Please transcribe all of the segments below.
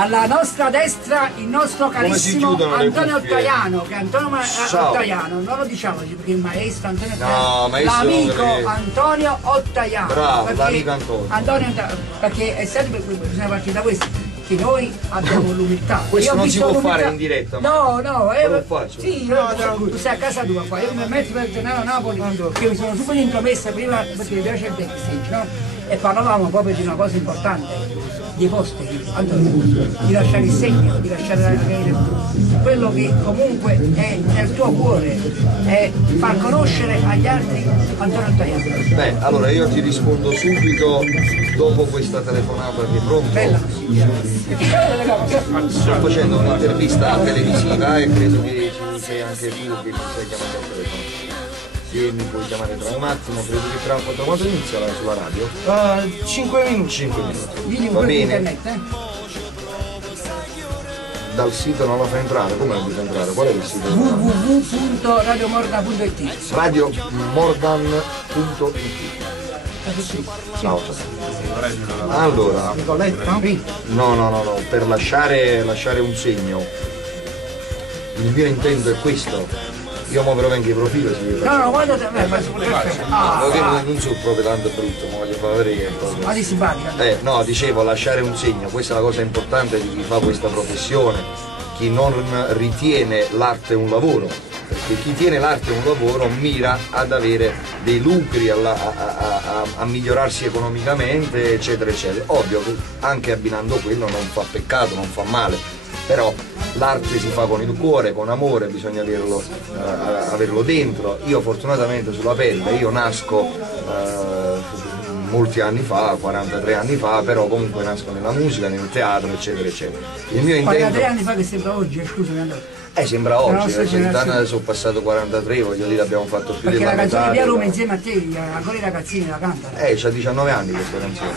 Alla nostra destra il nostro carissimo Antonio Ottaiano, che è Antonio Ottaiano, non lo diciamo perché il maestro Antonio Ottaiano, l'amico Antonio Ottaiano. Bravo, l'amico Antonio. Perché è sempre bisogna partire da questo, che noi abbiamo l'umiltà. Questo non si può fare in diretta. No, lo faccio. Sì, tu sei a casa tua qua, io mi metto per tornare a Napoli, che mi sono subito intromessa prima perché mi piace il backstage, no? E parlavamo proprio di una cosa importante, dei posteri, di lasciare il segno, di lasciare quello che comunque è nel tuo cuore, è far conoscere agli altri Antonio Ottaiano. Beh, allora io ti rispondo subito dopo questa telefonata che è pronto. Bella. Sto facendo un'intervista televisiva e credo che ci sei anche tu che mi stai chiamando al telefono. Se mi puoi chiamare tra un attimo, credo che tra quanto inizia sulla radio? 5 minuti. 5 minuti. Va bene. Internet, Dal sito non la fa entrare, come non fa entrare? Qual è il sito? www.radiomordan.it radiomordan.it. Ciao. Allora, no, per lasciare un segno, il mio intento è questo. Io mo però vengo in profilo, si vede. No, guardate a me, non so proprio tanto brutto, ma voglio far vedere che proprio. Ma di simpatica. No, dicevo, lasciare un segno, questa è la cosa importante di chi fa questa professione, chi non ritiene l'arte un lavoro, perché chi tiene l'arte un lavoro mira ad avere dei lucri, a migliorarsi economicamente, eccetera, eccetera. Ovvio che anche abbinando quello non fa peccato, non fa male. Però l'arte si fa con il cuore, con amore, bisogna averlo dentro. Io fortunatamente sulla pelle, io nasco molti anni fa, 43 anni fa, però comunque nasco nella musica, nel teatro, eccetera, eccetera. Il mio intento... 43 anni fa che sembra oggi, scusami allora. Sembra oggi, sono passato 43, voglio dire, abbiamo fatto più perché della metà. Perché la canzone di Roma insieme a te, ancora i ragazzini la cantano. C'ha 19 anni questa canzone,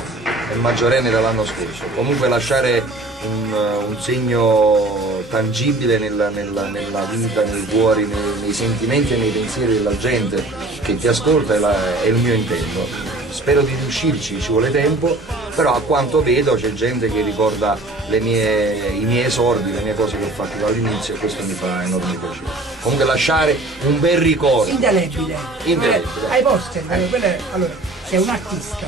è maggiorenne dall'anno scorso. Comunque lasciare un segno tangibile nella vita, nei cuori, nei sentimenti e nei pensieri della gente che ti ascolta è il mio intento. Spero di riuscirci, ci vuole tempo, però a quanto vedo c'è gente che ricorda i miei esordi, le mie cose che ho fatto dall'inizio e questo mi fa enorme piacere. Comunque lasciare un bel ricordo. Indelebile. Ai posteri, allora, se un artista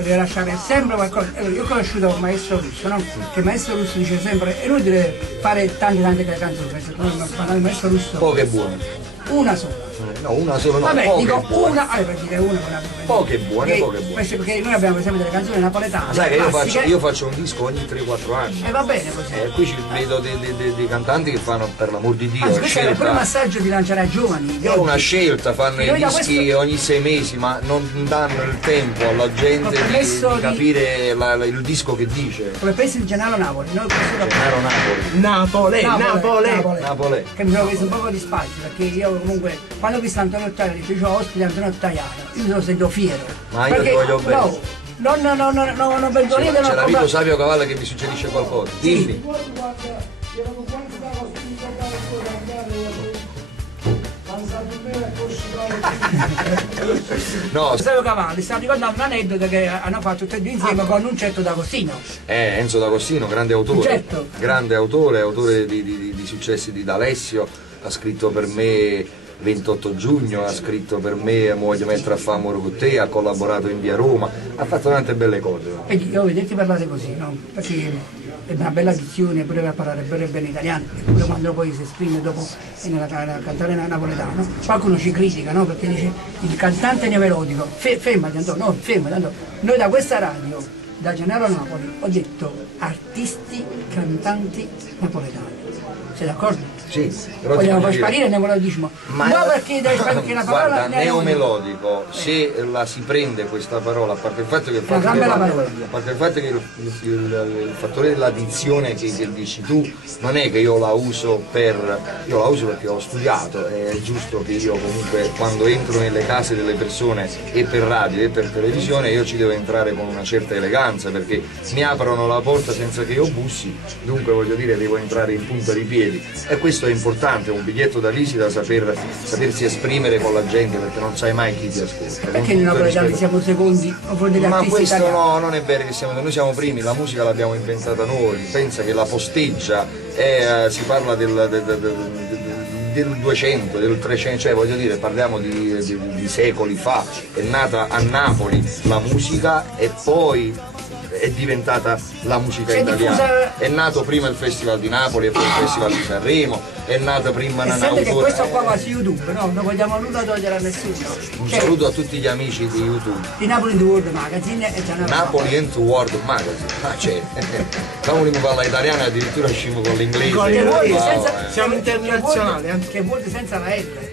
deve lasciare sempre qualcosa. Allora, io ho conosciuto un maestro russo, no? Che il maestro russo dice sempre, è inutile fare tante canzoni, perché il maestro russo. Poche e buone. Una sola. No, una sola no. Vabbè, poche dico buone. una, per dire una. Poche buone. Perché noi abbiamo per esempio delle canzoni napoletane. Sai che io faccio un disco ogni 3-4 anni. E va bene così. Qui ci vedo dei cantanti che fanno, per l'amor di Dio, questo è pure un massaggio di lanciare ai giovani. È una scelta, fanno i dischi ogni 6 mesi, ma non danno il tempo alla gente di capire il disco che dice. Come pensi di Gennaro Napoli? Gennaro Napoli. Napoli. Che mi sono preso un po' di spazio, perché io comunque quando ho visto Antonio Ottaiano, dicevo ospite Antonio Ottaiano, io mi sono sentito fiero. Ma io ti voglio bene. Non vedo niente. C'è l'amico Savio Cavallo che mi suggerisce qualcosa. Dimmi. No, Savio Cavalli, stavo ricordando un aneddoto che hanno fatto tutti e due insieme con un certo D'Agostino. Enzo D'Agostino, grande autore. Certo. Grande autore di successi di D'Alessio, ha scritto per me 28 giugno, ha scritto per me Voglio mettere a fare amore con te, ha collaborato in Via Roma, ha fatto tante belle cose. Vedi, io vederti parlare così, no? Perché è una bella dizione, pure per parlare bene italiano, e pure quando poi si esprime dopo nella cantare napoletano, qualcuno ci critica, no? Perché dice il cantante neomelodico, fermati Antonio, noi da questa radio, da Gennaro Napoli, ho detto artisti cantanti napoletani. Sei d'accordo? Sì, vogliamo far sparire il neomelodismo. Ma no, perché la parola. Guarda, neomelodico, se la si prende questa parola, a parte il fatto che il fattore della dizione che dici tu, non è che io la uso perché ho studiato, è giusto che io comunque quando entro nelle case delle persone e per radio e per televisione io ci devo entrare con una certa eleganza. importanza, perché mi aprono la porta senza che io bussi, dunque voglio dire devo entrare in punta di piedi, e questo è importante, un biglietto da visita, sapersi esprimere con la gente, perché non sai mai chi ti ascolta. Perché noi napoletani siamo secondi a fuori degli Ma artisti questo italiani? no, non è vero che noi siamo primi, la musica l'abbiamo inventata noi, pensa che la posteggia si parla del 200, del 300, cioè voglio dire parliamo di secoli fa, è nata a Napoli la musica e poi è diventata la musica italiana. È nato prima il Festival di Napoli e poi il Festival di Sanremo, è nata prima una che questo qua va su YouTube, no? Non vogliamo nulla togliere a nessuno. Un saluto a tutti gli amici di YouTube. Di Napoli in the World Magazine e Napoli in the World Magazine. Ah c'è. Stiamo di parla italiana e addirittura usciamo con l'inglese. Siamo internazionali, che vuol senza la L.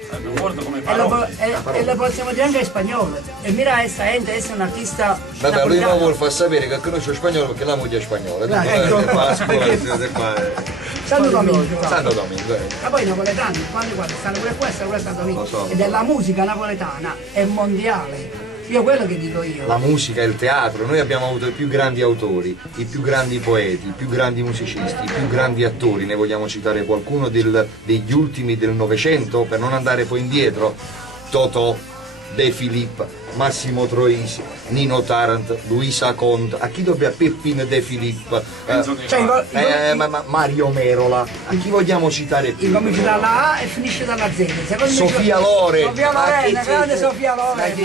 E la possiamo dire anche in spagnolo. E mira esta gente è un artista. Vabbè, lui non vuole far sapere che conosce spagnolo perché la moglie è spagnola. Santo Domingo. Ma poi i napoletani, quando stanno pure qua, stanno pure a Santo Domingo. So. E della musica napoletana è mondiale. Io quello che dico io. La musica, il teatro, noi abbiamo avuto i più grandi autori, i più grandi poeti, i più grandi musicisti, i più grandi attori, ne vogliamo citare qualcuno degli ultimi del Novecento, per non andare poi indietro, Totò, De Filippo, Massimo Troisi, Nino Tarant, Luisa Conte, a chi dobbiamo? Peppino De Filippo, Mario Merola, a chi vogliamo citare più? Comincia dalla A e finisce dalla Z. Sofia Loren, Sofia Loren, grande Sofia Loren.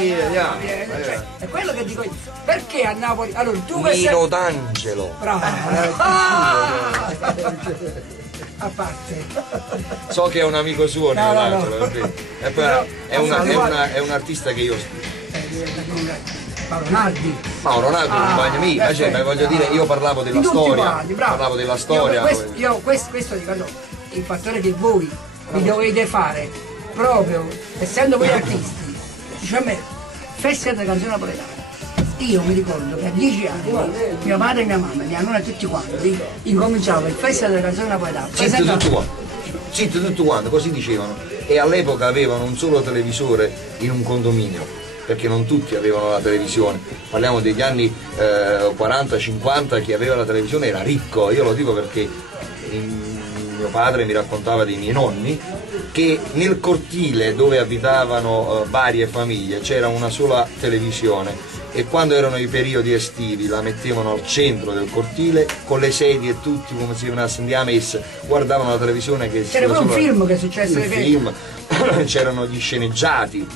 È quello che dico io. Perché a Napoli? Allora tu Nino D'Angelo. Bravo. A parte. So che è un amico suo, Nino D'Angelo. E poi è un artista che io stimo. Mauro Nardi, compagno mio, cioè, ma voglio dire, io parlavo della storia. Parlavo della storia. Questo dico, il fattore che voi vi dovete fare, proprio essendo voi artisti, dice a me, festival della canzone napoletana. Io mi ricordo che a 10 anni mio padre e mia mamma, mia nonna e tutti quanti, incominciavo il festival della canzone napoletana. Zitto tutti quanti, così dicevano. E all'epoca avevano un solo televisore in un condominio, perché non tutti avevano la televisione. Parliamo degli anni 40-50, chi aveva la televisione era ricco. Io lo dico perché mio padre mi raccontava dei miei nonni che nel cortile dove abitavano varie famiglie c'era una sola televisione, e quando erano i periodi estivi la mettevano al centro del cortile con le sedie e tutti come se venissero a messa, guardavano la televisione. C'era pure un film che è successo, c'erano gli sceneggiati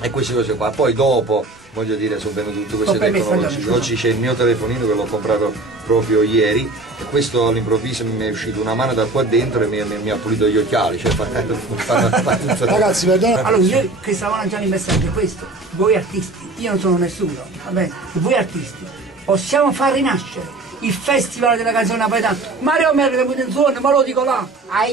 e queste cose qua. Poi dopo, voglio dire, sono venute tutte queste tecnologie. Oggi c'è il mio telefonino che l'ho comprato proprio ieri, e questo all'improvviso mi è uscito una mano da qua dentro e mi ha pulito gli occhiali, cioè ragazzi, perdona. Allora io che stavo lanciando il messaggio è questo: voi artisti, io non sono nessuno, va bene, voi artisti possiamo far rinascere il festival della canzone napoletana. Mario Merri è venuto in suono, ma lo dico là,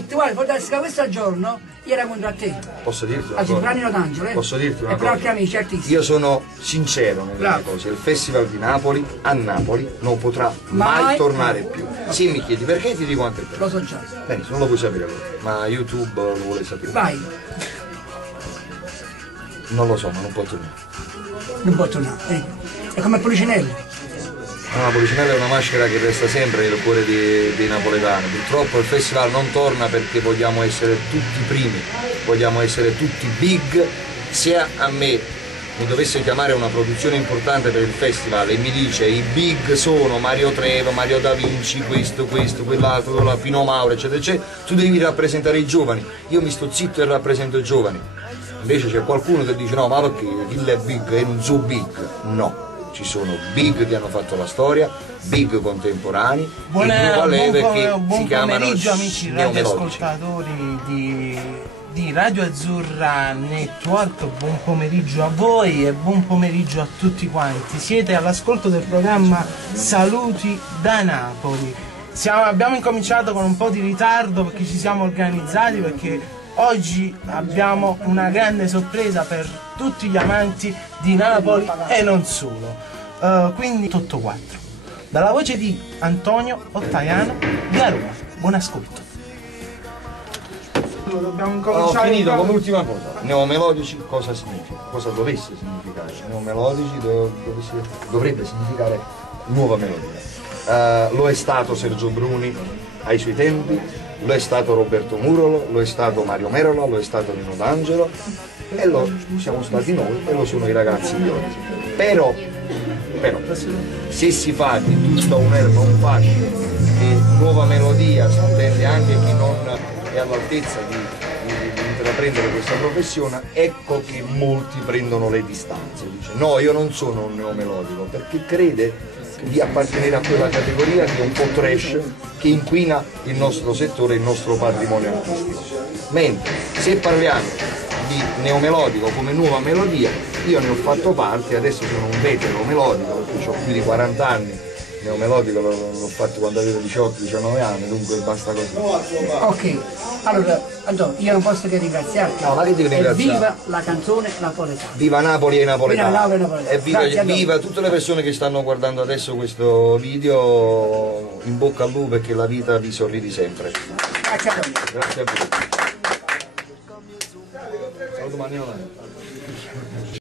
guarda, può darsi che questo giorno io ero contro a te. Posso dirti una cosa? Nino D'Angelo, Posso dirti una cosa? E però amici artisti. Io sono sincero nelle mie cose, il festival di Napoli a Napoli non potrà mai tornare più. Se mi chiedi perché ti dico anche il perché. Lo so già. Benissimo, non lo puoi sapere allora, ma YouTube lo vuole sapere. Vai. Non lo so, ma non può tornare. Non può tornare, è come Policinelli. No, Policinelli è una maschera che resta sempre nel cuore dei napoletani. Purtroppo il festival non torna perché vogliamo essere tutti primi, vogliamo essere tutti big. Se a me mi dovesse chiamare una produzione importante per il festival e mi dice i big sono Mario Trevo, Mario Da Vinci, questo, quell'altro, Pino Mauro, eccetera, eccetera, tu devi rappresentare i giovani. Io mi sto zitto e rappresento i giovani. Invece c'è qualcuno che dice no, ma perché il è big e non so big? No. Ci sono big che hanno fatto la storia, big contemporanei, buon pomeriggio amici radioascoltatori di Radio Azzurra Network, buon pomeriggio a voi e buon pomeriggio a tutti quanti. Siete all'ascolto del programma Saluti da Napoli. Abbiamo incominciato con un po' di ritardo perché ci siamo organizzati, perché oggi abbiamo una grande sorpresa per tutti gli amanti di Napoli e non solo. Quindi 8-4. Dalla voce di Antonio Ottaiano da Roma. Buon ascolto. Dobbiamo incominciare. Ho finito come ultima cosa. Neomelodici cosa significa? Cosa dovesse significare? Neomelodici dovrebbe significare nuova melodia. Lo è stato Sergio Bruni ai suoi tempi, lo è stato Roberto Murolo, lo è stato Mario Merola, lo è stato Nino D'Angelo e lo siamo stati noi e lo sono i ragazzi di oggi. Però se si fa di tutta un'erba un fascio e nuova melodia, si intende anche chi non è all'altezza di intraprendere questa professione, ecco che molti prendono le distanze. Dice no, io non sono un neomelodico, perché crede di appartenere a quella categoria che è un po' trash, che inquina il nostro settore, il nostro patrimonio artistico. Mentre se parliamo di neomelodico come nuova melodia, io ne ho fatto parte, adesso sono un vetero melodico perché ho più di 40 anni. Neomelodico l'ho fatto quando avevo 18-19 anni, dunque basta così. Ok, allora Antonio, io non posso che ringraziarti. No, ma che devi ringraziare? Viva la canzone napoletana. Viva Napoli e i napoletani. Viva Napoli e napoletani. E viva tutte le persone che stanno guardando adesso questo video, in bocca al lupo e che la vita vi sorridi sempre. Grazie a voi. Grazie a voi. Ciao domani.